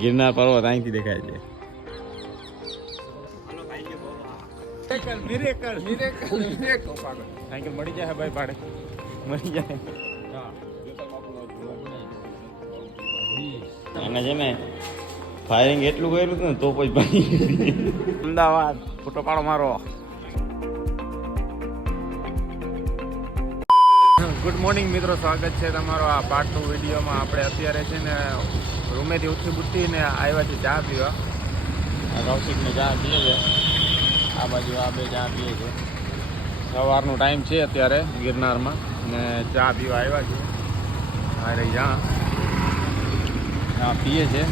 ગિરનાર પર્વત અહીંથી દેખાય છે. સાયકલ મળી જાય ભાઈ ભાડે મળી જાય. અને છે ને ફાયરિંગ એટલું કર્યું હતું ને તો પછી ભાઈ અમદાવાદ ફોટો પાડો મારો. ગુડ મોર્નિંગ મિત્રો, સ્વાગત છે તમારો આ પાર્ટ 2 વિડીયોમાં. આપણે અત્યારે છે ને રૂમેથી ઉઠીને આવ્યા છીએ ચા પીવા. કૌશિકને ચા પીએ છે, આ બાજુ આ બે ચા પીએ છે. સવારનો ટાઈમ છે અત્યારે ગિરનારમાં ને ચા પીવા આવ્યા છે. અરે જ્યાં પીએ છે.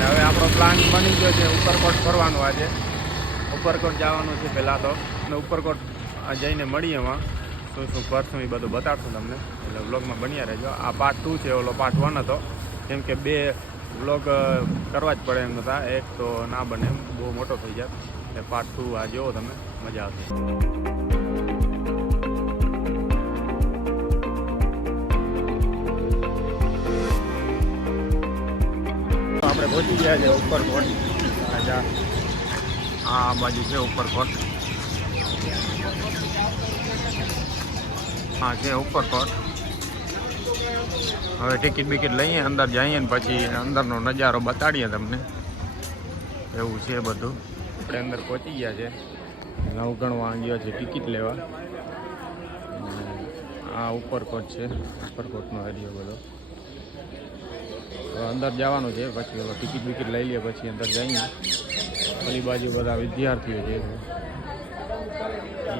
હવે આપણો પ્લાન બની ગયો છે ઉપરકોટ ફરવાનું. આજે ઉપરકોટ જવાનું છે પહેલાં તો, અને ઉપરકોટ જઈને મળીએ. એમાં શું કરશું એ બધું બતાડશું તમને, એટલે વ્લોગમાં બન્યા રહેજો. આ પાર્ટ 2 છે, ઓલો પાર્ટ 1 હતો, કેમ કે 2 વ્લોગ કરવા જ પડે એમ હતા. એક તો ના બને, એમ બહુ મોટો થઈ જાય. એટલે પાર્ટ 2 આ જોવો તમે, મજા આવશે. આપણે પહોંચી ગયા છે ઉપરકોટ. આ બાજુ છે ઉપરકોટ. હા છે ઉપરકોટ. હવે ટિકિટ બિકિટ લઈએ, અંદર જઈએ ને પછી અંદરનો નજારો બતાડીએ તમને. એવું છે બધું. આપણે અંદર પહોંચી ગયા છે. નવગણવા ગયો છે ટિકિટ લેવા. આ ઉપરકોટ છે, ઉપરકોટનો એરિયો બધો. અંદર જવાનું છે, પછી ઓલો ટિકિટ બિકિટ લઈ લઈએ પછી અંદર જઈએ. ઓલી બાજુ બધા વિદ્યાર્થીઓ છે, એ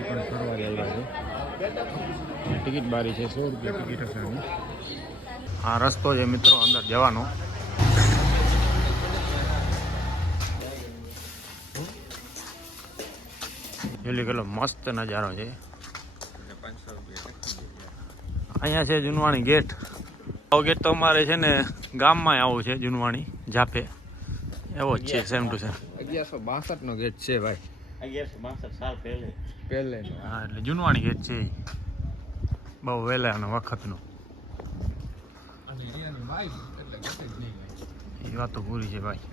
પણ ફરવા જ આવ્યા છે. ટિકિટ બારી છે, 100 રૂપિયા ટિકિટ હશે. આ રસ્તો છે મિત્રો અંદર જવાનો. જોઈ કેટલો મસ્ત નજારો છે. અહીંયા છે જુનવાણી ગેટ. આવો ગેટ તો અમારે છે ને ગામમાં આવું છે, જુનવાણી જાપે એવો જ છે, સેમ ટુ સેમ. 1162 નો ગેટ છે ભાઈ. 1162 સાલ પહેલે. હા, એટલે જુનવાણી ગેટ છે, બહુ વહેલાનો વખતનો. એ વાત તો પૂરી છે ભાઈ.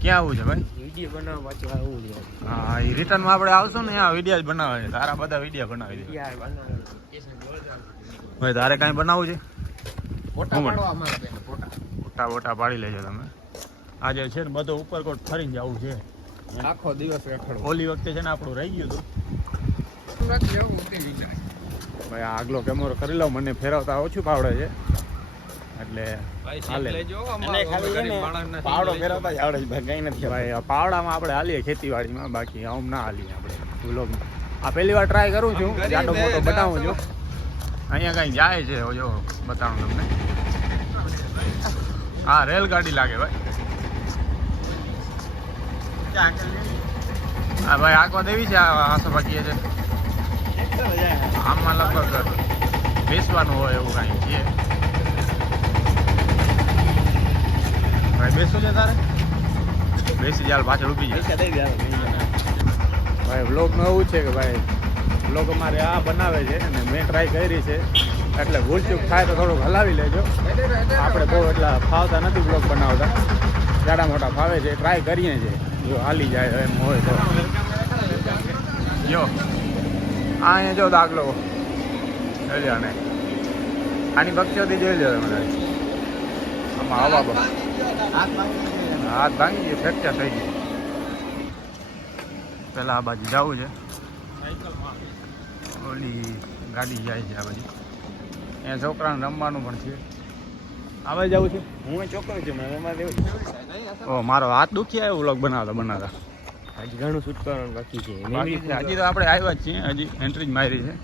ક્યાં આવું છે ભાઈ? વિડીયો બનાવવા પાછું આવું છે. હા, એ રિટર્નમાં આપણે આવશું ને, આ વિડીયો જ બનાવે છે. તારા બધા વિડીયો બનાવી દે ભાઈ. તારે કાંઈ બનાવવું છે? ફોટા પાડી લેજો તમે. આજે છે ને બધો ઉપરકોટ ફરીને જવું છે, આખો દિવસ રખડો. ઓલી વખતે છે ને આપણું રહી ગયું હતું ભાઈ. આગલો કેમેરો કરી લો, મને ફેરવતા ઓછું ફાવડે છે એટલે પાવડો ફેરવતા જ આવડે છે ભાઈ. કઈ નથી ભાઈ, પાવડામાં આપણે હાલીએ ખેતીવાડીમાં, બાકી આમ ના હાલીએ આપણે વ્લોગમાં. આ પહેલી વાર ટ્રાય કરું છું, જાડો મોટો બનાવું છું. અહીંયા કઈ જાય છે જો બતાવું તમને. હા, રેલગાડી લાગે ભાઈ. હા ભાઈ, આંકવા દેવી છે. આસો બાકી છે આમાં, લગભગ બેસવાનું હોય એવું કાંઈ છે ભાઈ. બેસવું છે તારે? બેસી જાય, પાછળ ઊભી જાય ભાઈ. વ્લોગનું એવું છે કે ભાઈ, વ્લોગ અમારે આ બનાવે છે અને મેં ટ્રાય કરી છે, એટલે ભૂલચૂક થાય તો થોડુંક હલાવી લેજો. આપણે બહુ એટલા ફાવતા નથી વ્લોગ બનાવતા, જાડા મોટા ફાવે છે, ટ્રાય કરીએ છીએ. જો હાલી જાય એમ હોય તો. જો અહીંયા જો દાખલો જોઈ લો ને, આની બક્ષીઓથી જોઈ લો તમે. આમાં હવા બસ હાથ ભાંગી ગયો, ફ્રેક્ચર થઈ ગયું. પેલા આ બાજુ જવું છે, ઓલી ગાડી જાય છે આ બાજુ. અહીંયા છોકરાને રમવાનું પણ છે. આવે જવું છે. હું છોકરો છું, ઓ મારો હાથ દુખી આવ્યો વ્લોગ બનાવતા. હજી ઘણું શૂટ કરવાનું બાકી છે. હજી તો આપણે આવ્યા જ છીએ, હજી એન્ટ્રી જ મારી છે.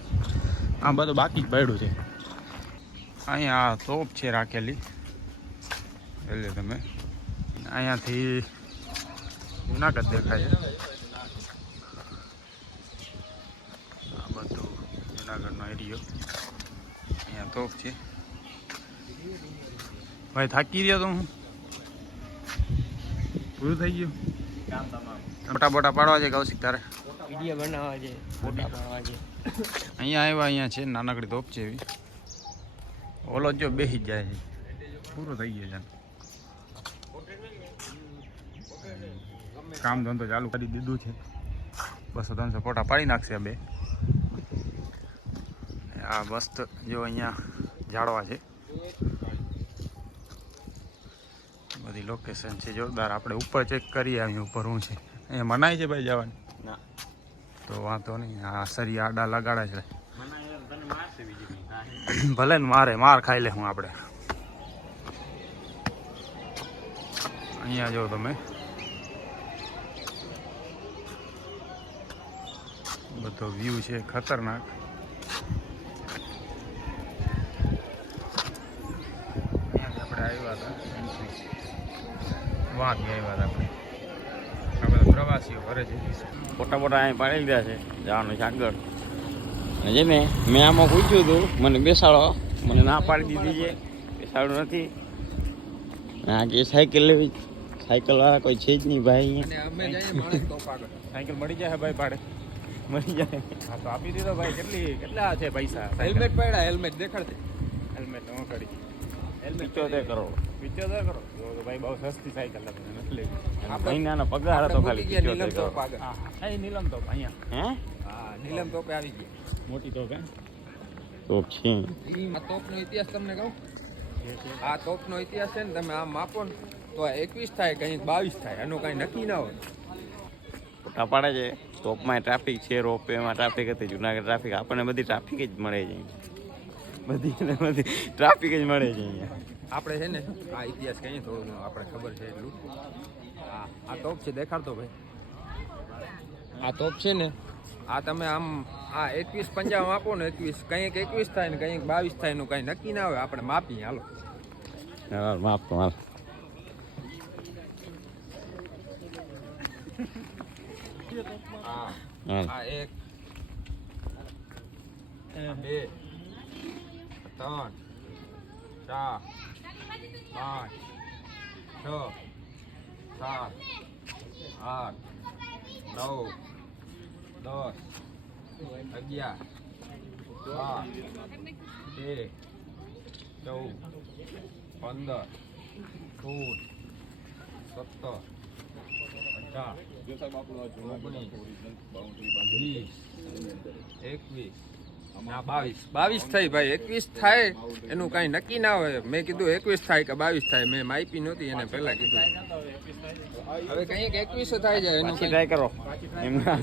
આ બધું બાકી જ પડ્યું છે. અહીંયા તોપ છે રાખેલી, એટલે તમે અહીંયાથી જુનાગઢ દેખાય છે. આ બધું જુનાગઢનો એરિયો. અહીંયા તોપ છે ભાઈ. થાકી રહ્યો તો હું, પૂરું થઈ ગયું. ફોટા બોટા પાડવા છે કૌશિક તારે? વિડીયો બનાવવા છે, ફોટા પાડવા છે. અહીંયા આવ્યા, અહીંયા છે નાનકડી તોપ છે એવી. ઓલો જો બેસી જાય છે, પૂરું થઈ ગયું છે કામ ધંધો ચાલુ કરી દીધું છે 200-300 ફોટા પાડી નાખશે બે આ મસ્ત જો અહીંયા ઝાડવા છે બધી લોકેશન છે જોરદાર આપણે ઉપર ચેક કરીએ અહીં ઉપર શું છે અહીંયા મનાય છે ભાઈ જવાની ના તો વાંધો નહીં આ સરિયા આડા લગાડે છે ભલે ને માર ખાઈ લે હું આપણે અહીંયા જો તમે બધો વ્યૂ છે ખતરનાક આપણે આવ્યા હતા વાંક આવ્યા હતા આપણે આ બધા પ્રવાસીઓ કરે છે ફોટા અહીં પાડી લીધા છે જવાનું છે આગળ છે ને મેં આમાં પૂછ્યું હતું મને બેસાડો મને ના પાડી દીધી છે બેસાડું નથી હા કે સાયકલ લેવી સાયકલ વાળા કોઈ છે જ નહીં ભાઈ સાયકલ મળી જાય ભાઈ ભાડે મળી જાય હા તો આપી દીધો ભાઈ કેટલા છે પૈસા હેલ્મેટ પડ્યા હેલ્મેટ દેખાડશે હેલ્મેટ હું કરી હેલ્મેટ 75 કરોડ ભાઈ બહુ સસ્તી સાયકલ નથી લેવી મહિનાનો પગાર હતો ખાલી 75 કરોડ હા નીલમ તો અહીંયા હે હા નીલમ તોપે આવી ગઈ મોટી તોપ હે તોપ છે આ તોપનો ઇતિહાસ તમને કહું આ તોપનો ઇતિહાસ છે ને તમે આમ માપો ને તો 21 થાય કઈ 22 થાય એનું કઈ નક્કી ના હોય ફોટા પાડે છે તોપમાં ટ્રાફિક છે રોપવેમાં ટ્રાફિક હતી જુનાગઢ ટ્રાફિક આપણને બધી ટ્રાફિક જ મળે છે બધી ટ્રાફિક જ મળે છે અહીંયા આપણે છે ને આ ઇતિહાસ કહીએ થોડું આપણે ખબર છે એટલું આ તોપ છે દેખાડતો ભાઈ આ તોપ છે ને આ તમે આમ આ 21-50 માપો ને 21 કંઈક 21 થાય ને કંઈક 22 થાય એનું કંઈ નક્કી ના હોય આપણે માપીએ હાલો માપ તો હાલ આ 1 2 3 4 5 6 7 8 9 10 11 12 13 14 15 16 17 22 થઈ ભાઈ 21 થાય એનું કઈ નક્કી ના હોય મેં કીધું 21 થાય કે 22 થાય મેં માપી નહોતી એને પહેલા કીધું હવે કઈક 21 થાય જાય એનું ટ્રાય કરો એમ ના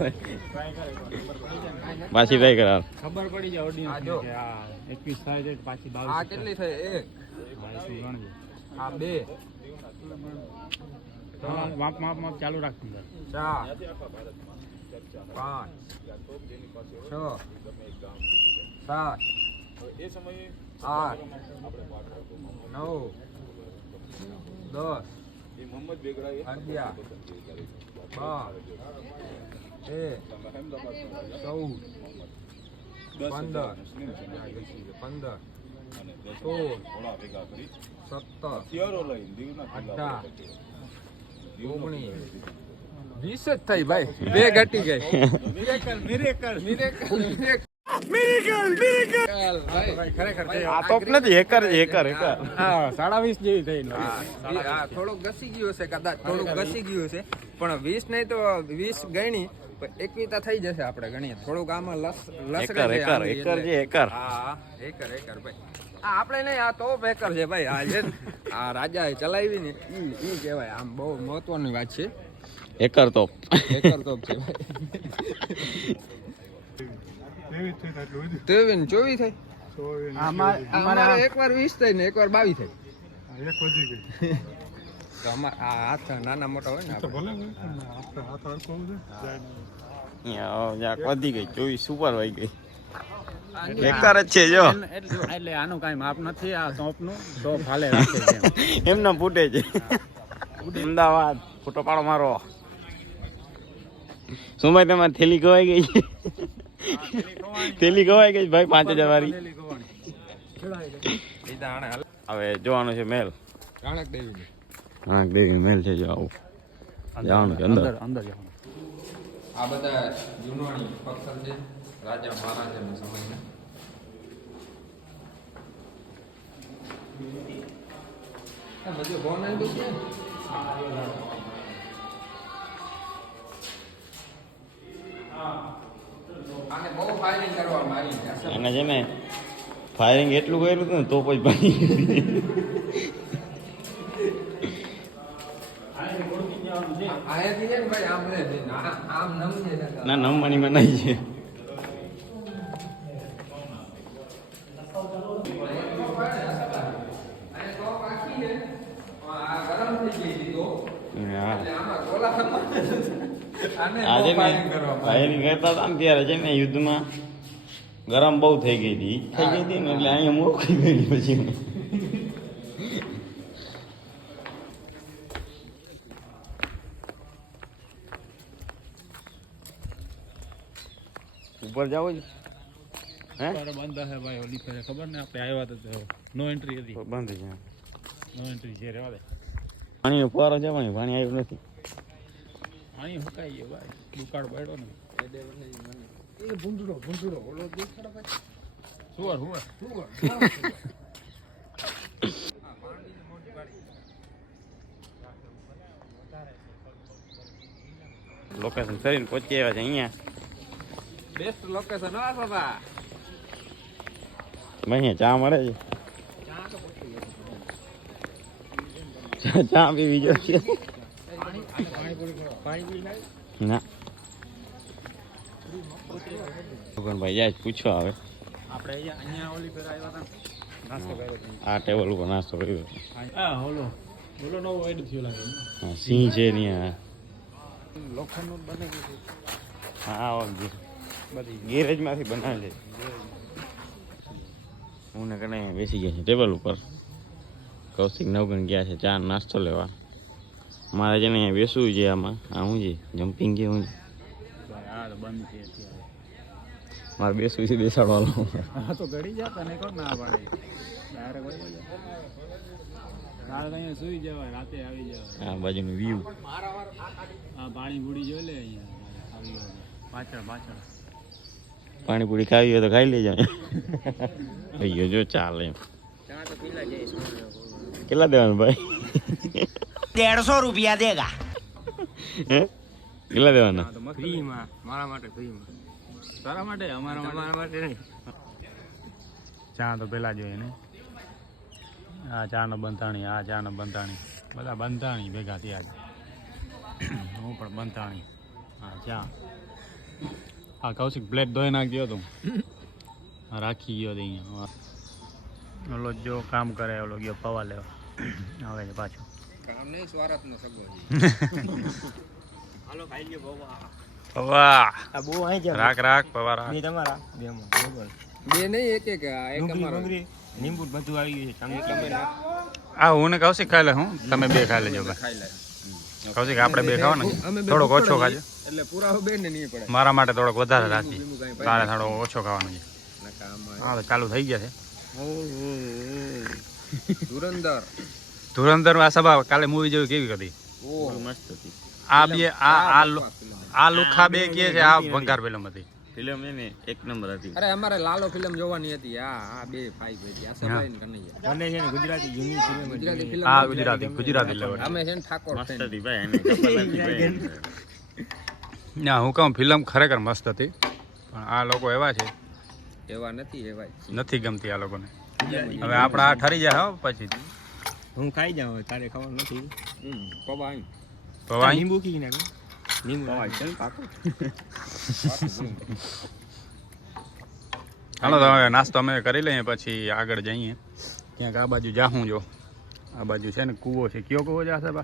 પાછી ટ્રાય કરા ખબર પડી જાય ઓડિયન્સ કે આ 21 થાય છે પાછી 22 આ કેટલી થાય 1 આ 2 માપ ચાલુ રાખતું 4 5 6 7 એ સમયે 8 9 10 એ મોહમ્મદ બેગડાએ 11 12 15 20 જ થઈ ભાઈ બે ઘટી ગઈ થોડુંક ઘસી ગયું હશે કદાચ થોડુંક ઘસી ગયું હશે પણ 20 નહીં તો 20 ગણી 21 થઈ જશે આપણે ગણીએ થોડુંક આમાં એકર ભાઈ આપણે નહીં આ તોપ એકર છે ભાઈ આ છે આ રાજાએ ચલાવી ને ઈ કહેવાય આમ બહુ મહત્વની વાત છે એકર તોપ છે ભાઈ 24 થઈ અમારે એકવાર 20 થઈ ને એકવાર 22 થઈ તો અમારા આ હાથ નાના મોટા હોય ને વધી ગઈ 24 ઉપર વહી ગઈ બેકાર જ છે જો એટલે આનું કઈ માપ નથી આ ટોપનું ટોપ હાલે રાખે છે એમને ફૂટે છે અમદાવાદ ફોટો પાડો મારો શું ભાઈ તમારી થેલી ખવાઈ ગઈ છે થેલી ખવાઈ ગઈ ભાઈ 5000 વાળી હવે જોવાનું છે મહેલ રાણક દેવી મહેલ છે જો આવું જવાનું છે અંદર જવાનું આ બધા જૂનવાણી પથ્થર છે રાજા મહારાજાના સમયના બધું ફોન આવી છે આને બહુ ફાયરિંગ કરવામાં આવી છે એને છે ને ફાયરિંગ એટલું કર્યું હતું ને તો પછી ભાઈ આયાથી છે ને ભાઈ આમ લે આમ નમજે ના નમવાની નહીં છે આજે ફાયરિંગ કરતા હતા ને ત્યારે છે ને યુદ્ધમાં ગરમ બહુ થઈ ગઈ હતી થઈ ગઈ હતી ને એટલે અહીંયા મોકલી ગઈ પછી ઉપર જાવ છે હે બંધ હે ભાઈ ઓલી ફેરે ખબર ને આપણે આવ્યા તો નો એન્ટ્રી હતી બંધ છે નો એન્ટ્રી છે રેવા દે પાણી ફુવારો છે પણ પાણી આવ્યું નથી પાણી હુકાઈ ગયું ભાઈ દુકાળ પડ્યો ને એ ભૂંડડો ઓલો દેખાડો ભાઈ સુવર લોકેશન કરીને પહોંચી આવ્યા છે અહીંયા બેસ્ટ લોકેશન હો બાબા અહીંયા ચા મળે છે ચા પીવી જોઈએ ના ભાઈ જાય પૂછો આવે આપણે અહીંયા ઓલી ફેરે આવ્યા હતા નાસ્તો કર્યો આ ટેબલ ઉપર નાસ્તો કર્યો હા બોલો નવો એડ થયો લાગે હા સિંહ છે ત્યાં લોખંડનું બને ગયું હા બધી ગેરેજમાંથી બનાવે છે હું ને કને બેસી ગયા છે ટેબલ ઉપર કૌશિક નવગણ ગયા છે ચા નાસ્તો લેવા મારે છે ને અહીંયા બેસવું છે આમાં આ શું છે જમ્પિંગ કે શું છે હા તો બંધ છે અત્યારે મારે બેસવું છે બેસાડવાનું હા તો ઘડી જા તને કોણ ના પાડે ડાયરેક્ટ હોય તારે અહીંયા સુઈ જવાય રાતે આવી જવાય આ બાજુનું વ્યૂ હા પાણી પૂરી જોઈ લે અહીંયા આવી ગયો પાછળ પાણીપુરી ખાવી હોય તો ખાઈ લેજો ભાઈઓ જો ચાલે એમ કેટલા દેવાનું ભાઈ 150 રૂપિયા દેગા હે કેટલા દેવાના ફ્રીમાં મારા માટે ફ્રીમાં તારા માટે અમારા તમારા માટે નહીં ચા તો પેલા જોઈએ ને આ ચાનો બંધાણી આ ચાનો બંધાણી બધા બંધાણી ભેગા થયા છે હું પણ બંધાણી હા ચા હા કૌશિક પ્લેટ ધોઈ નાખી ગયો તું હા રાખી ગયો હતો અહીંયા ઓલો જો કામ કરે ઓલો ગયો પવા લેવા આવે છે પાછો કામ નહીં સ્વાર્થનો સગવડ હાલો ખાઈ લ્યો બાબા પવા આ બહુ આઈ જા રાખ પવા રાખ બે તમારા બે માં બરોબર બે નહીં એક એક અમારો લીંબુ બધું આવી ગયું છે તમે આ હું ને કૌશિક ખાઈ લે હું તમે બે ખાઈ લેજો ભાઈ ખાઈ લે કૌશિક આપણે બે ખાવાના અમે બે થોડોક ઓછો ખાજો એટલે પૂરા બે ને નહીં પડે મારા માટે થોડોક વધારે રાખી તારે થોડો ઓછો ખાવાનો છે ના કામ હા તો ચાલુ થઈ ગયા છે ધુરંધર આ સભા કાલે મૂવી જેવી કેવી હતી ઓહ મસ્ત હતી આ બે આ લુખા બે કે છે આ ભંગાર ફિલ્મ હતી ફિલ્મ એને એક નંબર હતી અરે અમારે લાલો ફિલ્મ જોવાની હતી આ બે ભાઈ ભાઈ આ સભાઈ ને કનૈયા મને છે ને ગુજરાતી જૂની ફિલ્મ ગુજરાતી ફિલ્મ હા ગુજરાતી લેવડ અમે છે ને ઠાકોર મસ્ત fan. હતી ભાઈ એને ખબર નથી ભાઈ ના હું કહું ફિલ્મ ખરેખર મસ્ત હતી પણ આ લોકો એવા છે એવા નથી એવા નથી ગમતી આ લોકોને હવે આપણે આ ઠરી જાય હો પછી હું ખાઈ જાઉં તારે ખાવાનું નથી પવા પવાઈ લીંબુ કી નાખો લીંબુ હાલો તો હવે નાસ્તો અમે કરી લઈએ પછી આગળ જઈએ ક્યાંક આ બાજુ જાહું જો આ બાજુ છે ને કૂવો છે કયો કૂવો છે આ સાહેબ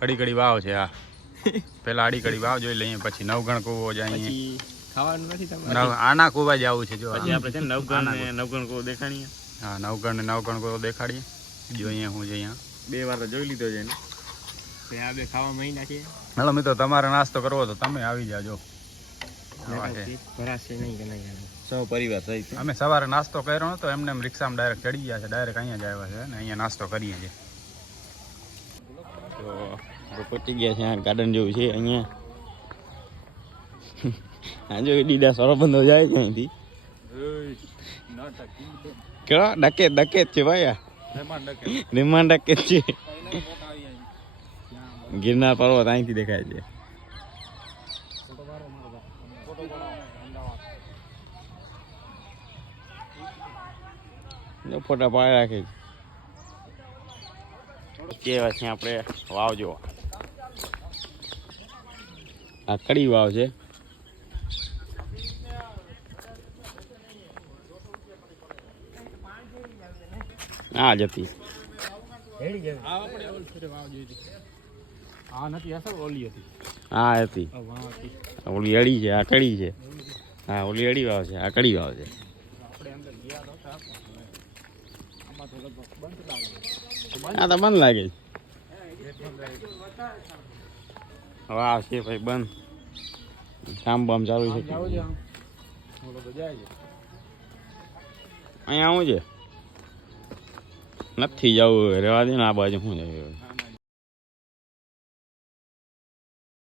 અડીકડી વાવ છે હા પેલા અડીકડી વાવ જોઈ લઈએ પછી નવગણ કૂવો જઈએ પછી ખાવાનું નથી તમારે આના કૂવા જવું છે જો પછી આપણે છે ને નવગણ કો દેખાણીએ હા નવગણ કૂવો દેખાડીએ જોઈએ હું છે અહીંયા 2 વાર તો જોઈ લીધો છે એને આ બે ખાવા મહિના છે હાલો મિત્રો તમારે નાસ્તો કરવો તો તમે આવી જાજો ભરાશે નહીં કે નહીં સૌ પરિવાર થઈ અમે સવારે નાસ્તો કર્યો નતો એમને એમ રિક્ષામાં ડાયરેક્ટ ચડી ગયા છે ડાયરેક્ટ અહીંયા જ આવ્યા છે ને અહીંયા નાસ્તો કરીએ છીએ તો પહોંચી ગયા છે ગાર્ડન જેવું છે અહીંયા આ જો ડીડા સરબંધો જાય ક્યાંયથી કેળા ડકેત છે ભાઈ રિમાન્ડ કે છે ગિરનાર પર્વત અહીંથી દેખાય છે. ફોટા પાડી રાખે છે. કેવા છે આપણે વાવ જોવા. આ કડી વાવ છે. આ જતી હા હતી. ઓલી અડી છે આ કડી છે. હા ઓલી અડી વાવ છે આ કડી વાવ છે. આ તો બંધ લાગે હવે આવશે ભાઈ બંધ. કામ બામ ચાલુ છે. અહીંયા આવું છે નથી જવું રહેવા દે ને આ બાજુ શું જાય